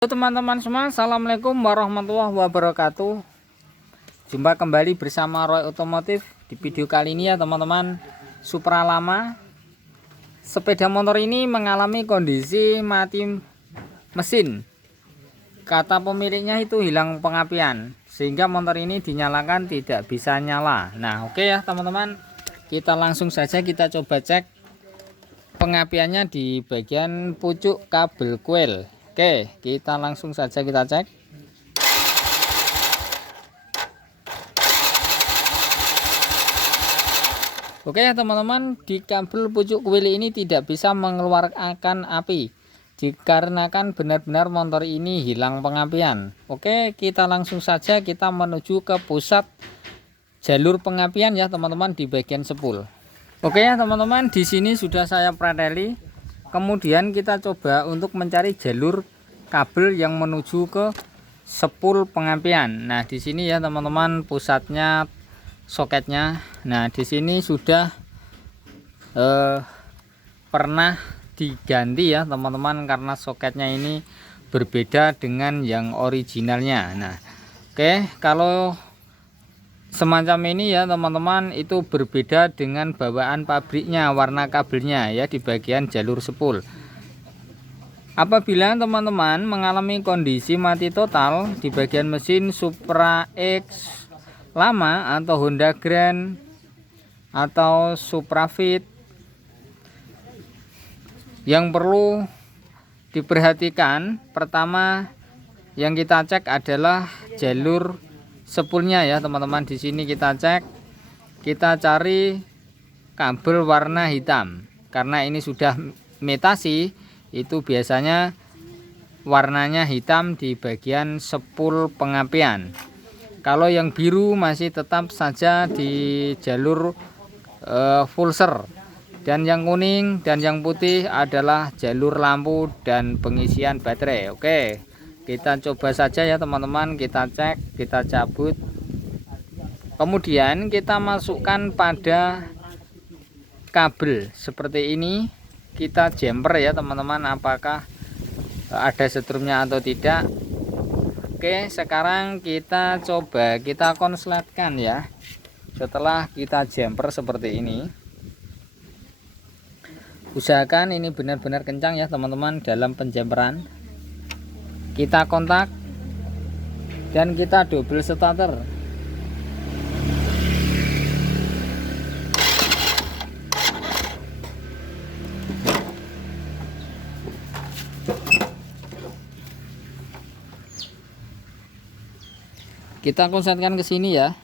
Halo teman-teman semua, assalamualaikum warahmatullahi wabarakatuh. Jumpa kembali bersama Roy Otomotif. Di video kali ini ya teman-teman, Supra lama, sepeda motor ini mengalami kondisi mati mesin. Kata pemiliknya itu hilang pengapian, sehingga motor ini dinyalakan tidak bisa nyala. Nah oke ya teman-teman, kita langsung saja kita coba cek pengapiannya di bagian pucuk kabel kuil. Oke, kita langsung saja kita cek. Oke ya teman-teman, di kabel pucuk kuil ini tidak bisa mengeluarkan api dikarenakan benar-benar motor ini hilang pengapian. Oke, kita langsung saja kita menuju ke pusat jalur pengapian ya teman-teman di bagian sepul. Oke ya teman-teman, di sini sudah saya preteli. Kemudian kita coba untuk mencari jalur kabel yang menuju ke sepul pengapian. Nah, di sini ya teman-teman pusatnya soketnya. Nah, di sini sudah pernah diganti ya teman-teman karena soketnya ini berbeda dengan yang originalnya. Nah, oke, kalau semacam ini ya teman-teman itu berbeda dengan bawaan pabriknya warna kabelnya ya di bagian jalur sepul. Apabila teman-teman mengalami kondisi mati total di bagian mesin Supra X lama atau Honda Grand atau Supra Fit, yang perlu diperhatikan pertama yang kita cek adalah jalur sepulnya ya teman-teman. Di sini kita cek, kita cari kabel warna hitam karena ini sudah metasi, itu biasanya warnanya hitam di bagian sepul pengapian. Kalau yang biru masih tetap saja di jalur pulser, dan yang kuning dan yang putih adalah jalur lampu dan pengisian baterai. Oke, kita coba saja ya teman-teman, kita cek, kita cabut, kemudian kita masukkan pada kabel seperti ini, kita jumper ya teman-teman apakah ada setrumnya atau tidak. Oke, sekarang kita coba kita konsletkan ya. Setelah kita jumper seperti ini, usahakan ini benar-benar kencang ya teman-teman dalam penjamperan. Kita kontak dan kita double starter. Kita konsletkan ke sini ya.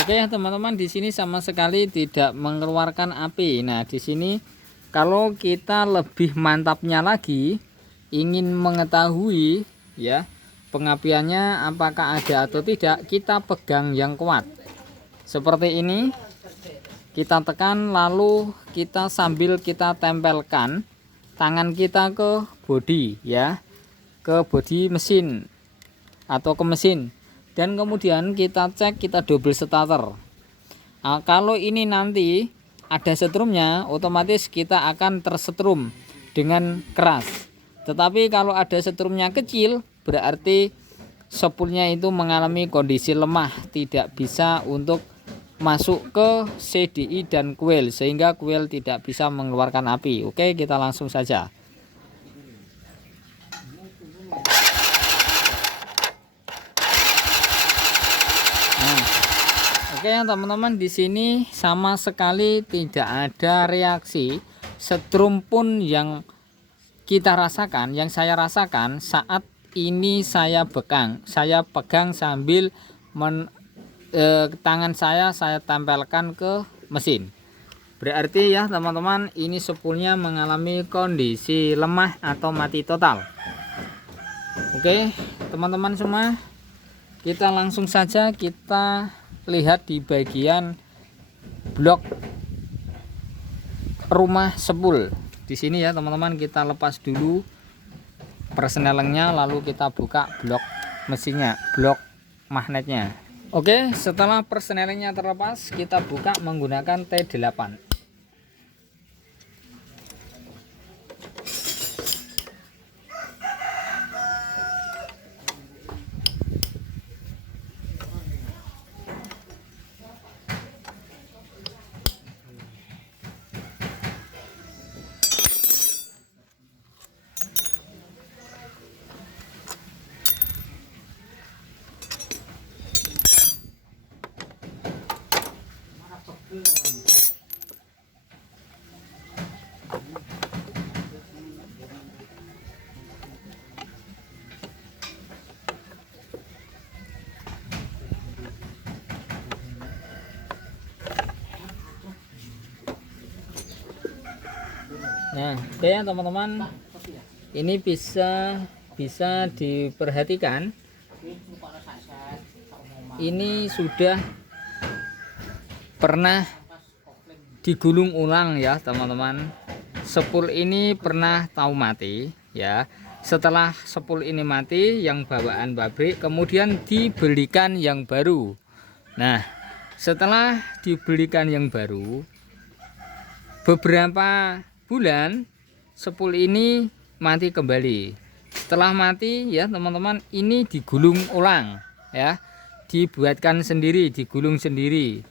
Oke ya teman-teman, di sini sama sekali tidak mengeluarkan api. Nah, di sini kalau kita lebih mantapnya lagi, ingin mengetahui ya pengapiannya apakah ada atau tidak, kita pegang yang kuat. Seperti ini. Kita tekan lalu kita sambil kita tempelkan tangan kita ke bodi ya, ke bodi mesin atau ke mesin, dan kemudian kita cek, kita double starter. Nah, kalau ini nanti ada setrumnya, otomatis kita akan tersetrum dengan keras. Tetapi kalau ada setrumnya kecil, berarti sepulnya itu mengalami kondisi lemah, tidak bisa untuk masuk ke CDI dan kuil, sehingga kuil tidak bisa mengeluarkan api. Oke, kita langsung saja. Nah, oke ya teman-teman, di sini sama sekali tidak ada reaksi setrum pun yang kita rasakan, yang saya rasakan saat ini saya pegang sambil tangan saya tempelkan ke mesin. Berarti ya teman-teman, ini sepulnya mengalami kondisi lemah atau mati total. Oke teman-teman semua, kita langsung saja kita lihat di bagian blok rumah sepul. Di sini ya teman-teman, kita lepas dulu persnelengnya, lalu kita buka blok mesinnya, blok magnetnya. Oke, setelah persnelingnya terlepas, kita buka menggunakan T8. Nah, oke ya teman-teman, ini bisa diperhatikan. Ini sudah pernah digulung ulang ya teman-teman. Sepul ini pernah tahu mati ya. Setelah sepul ini mati yang bawaan pabrik, kemudian dibelikan yang baru. Nah, setelah dibelikan yang baru, beberapa bulan sepul ini mati kembali. Setelah mati ya teman-teman, ini digulung ulang ya, dibuatkan sendiri, digulung sendiri.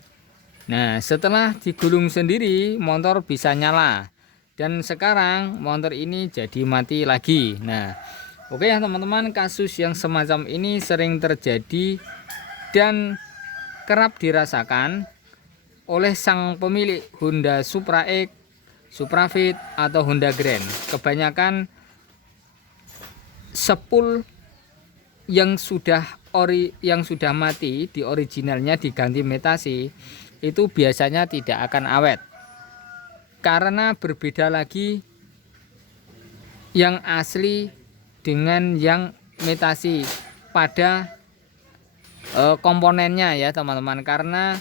Nah, setelah digulung sendiri, motor bisa nyala. Dan sekarang motor ini jadi mati lagi. Nah, oke ya teman-teman, kasus yang semacam ini sering terjadi dan kerap dirasakan oleh sang pemilik Honda Supra X, Supra Fit atau Honda Grand. Kebanyakan sepul yang sudah mati di originalnya diganti metasi, itu biasanya tidak akan awet. Karena berbeda lagi yang asli dengan yang metasi pada komponennya ya teman-teman, karena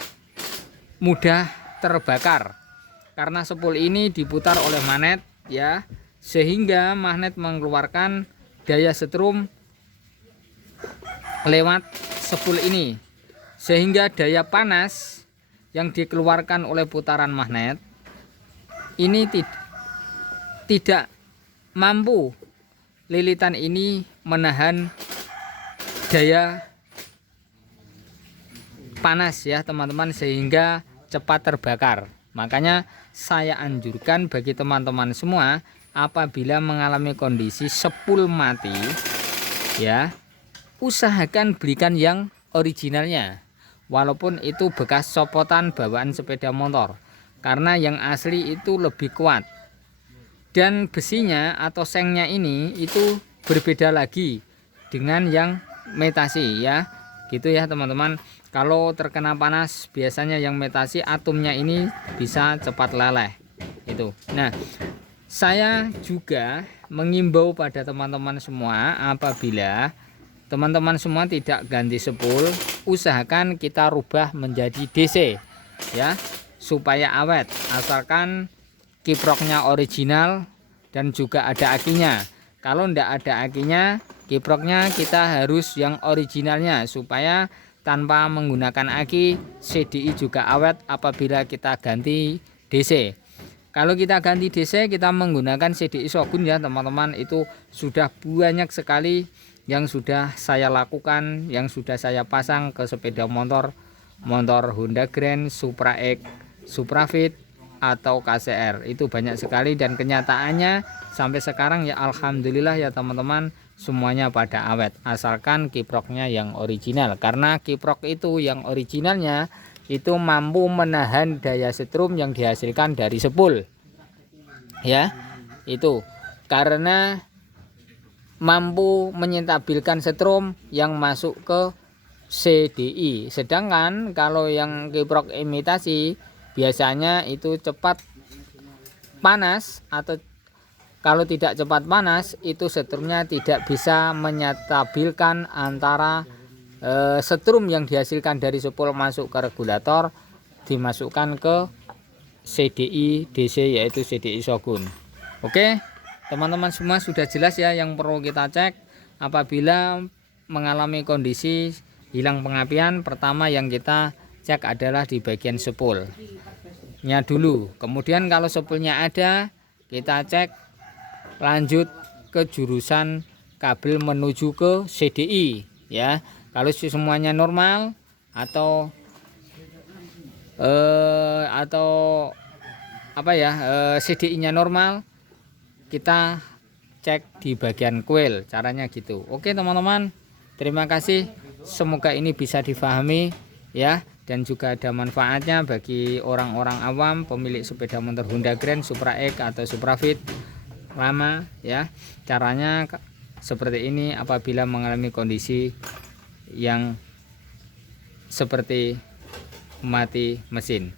mudah terbakar. Karena sepul ini diputar oleh magnet ya, sehingga magnet mengeluarkan daya setrum lewat sepul ini, sehingga daya panas yang dikeluarkan oleh putaran magnet ini tidak mampu lilitan ini menahan daya panas ya teman-teman, sehingga cepat terbakar. Makanya saya anjurkan bagi teman-teman semua, apabila mengalami kondisi sepul mati ya, usahakan belikan yang originalnya, walaupun itu bekas copotan bawaan sepeda motor, karena yang asli itu lebih kuat. Dan besinya atau sengnya ini itu berbeda lagi dengan yang metasi ya, gitu ya teman-teman. Kalau terkena panas biasanya yang metasi atomnya ini bisa cepat leleh itu. Nah, saya juga mengimbau pada teman-teman semua, apabila teman-teman semua tidak ganti sepul, usahakan kita rubah menjadi DC ya, supaya awet, asalkan kiproknya original dan juga ada akinya. Kalau tidak ada akinya, kiproknya kita harus yang originalnya, supaya tanpa menggunakan aki, CDI juga awet apabila kita ganti DC. Kalau kita ganti DC, kita menggunakan CDI Shogun ya teman-teman. Itu sudah banyak sekali yang sudah saya lakukan, yang sudah saya pasang ke sepeda motor Honda Grand, Supra X, Supra Fit atau KCR. Itu banyak sekali, dan kenyataannya sampai sekarang ya alhamdulillah ya teman-teman, semuanya pada awet, asalkan kiproknya yang original. Karena kiprok itu yang originalnya itu mampu menahan daya setrum yang dihasilkan dari sepul ya, itu karena mampu menyentabilkan setrum yang masuk ke CDI. Sedangkan kalau yang kiprok imitasi biasanya itu cepat panas, atau kalau tidak cepat panas itu setrumnya tidak bisa menyetabilkan antara setrum yang dihasilkan dari sepul masuk ke regulator dimasukkan ke CDI DC, yaitu CDI Shogun. Oke teman-teman semua, sudah jelas ya yang perlu kita cek apabila mengalami kondisi hilang pengapian, pertama yang kita cek adalah di bagian spoolnya dulu. Kemudian kalau spoolnya ada, kita cek lanjut ke jurusan kabel menuju ke CDI ya. Kalau semuanya normal atau CDI-nya normal, kita cek di bagian coil, caranya gitu. Oke teman-teman, terima kasih, semoga ini bisa difahami ya, dan juga ada manfaatnya bagi orang-orang awam pemilik sepeda motor Honda Grand, Supra X atau Supra Fit lama ya. Caranya seperti ini apabila mengalami kondisi yang seperti mati mesin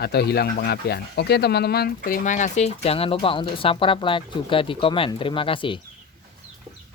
atau hilang pengapian. Oke teman-teman, terima kasih. Jangan lupa untuk subscribe, like, juga di komen. Terima kasih.